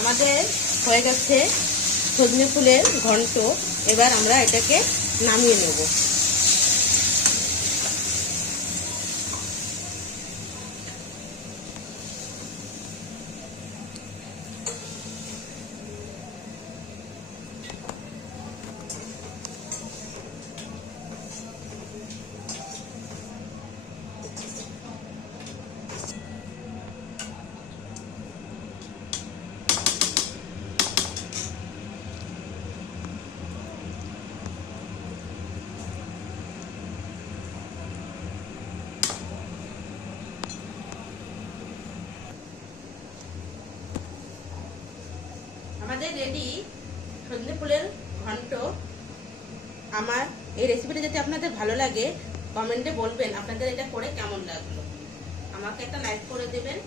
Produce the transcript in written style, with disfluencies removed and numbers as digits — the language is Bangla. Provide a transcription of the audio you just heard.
আমাদের হয়ে গেছে সজনে ফুলের ঘন্ট। এবার আমরা এটাকে নামিয়ে নেব। আমাদের রেডি সজনে ফুলের ঘন্ট। আমার এই রেসিপিটা যদি আপনাদের ভালো লাগে কমেন্টে বলবেন আপনাদের এটা করে কেমন লাগলো। আমাকে একটা লাইক করে দেবেন।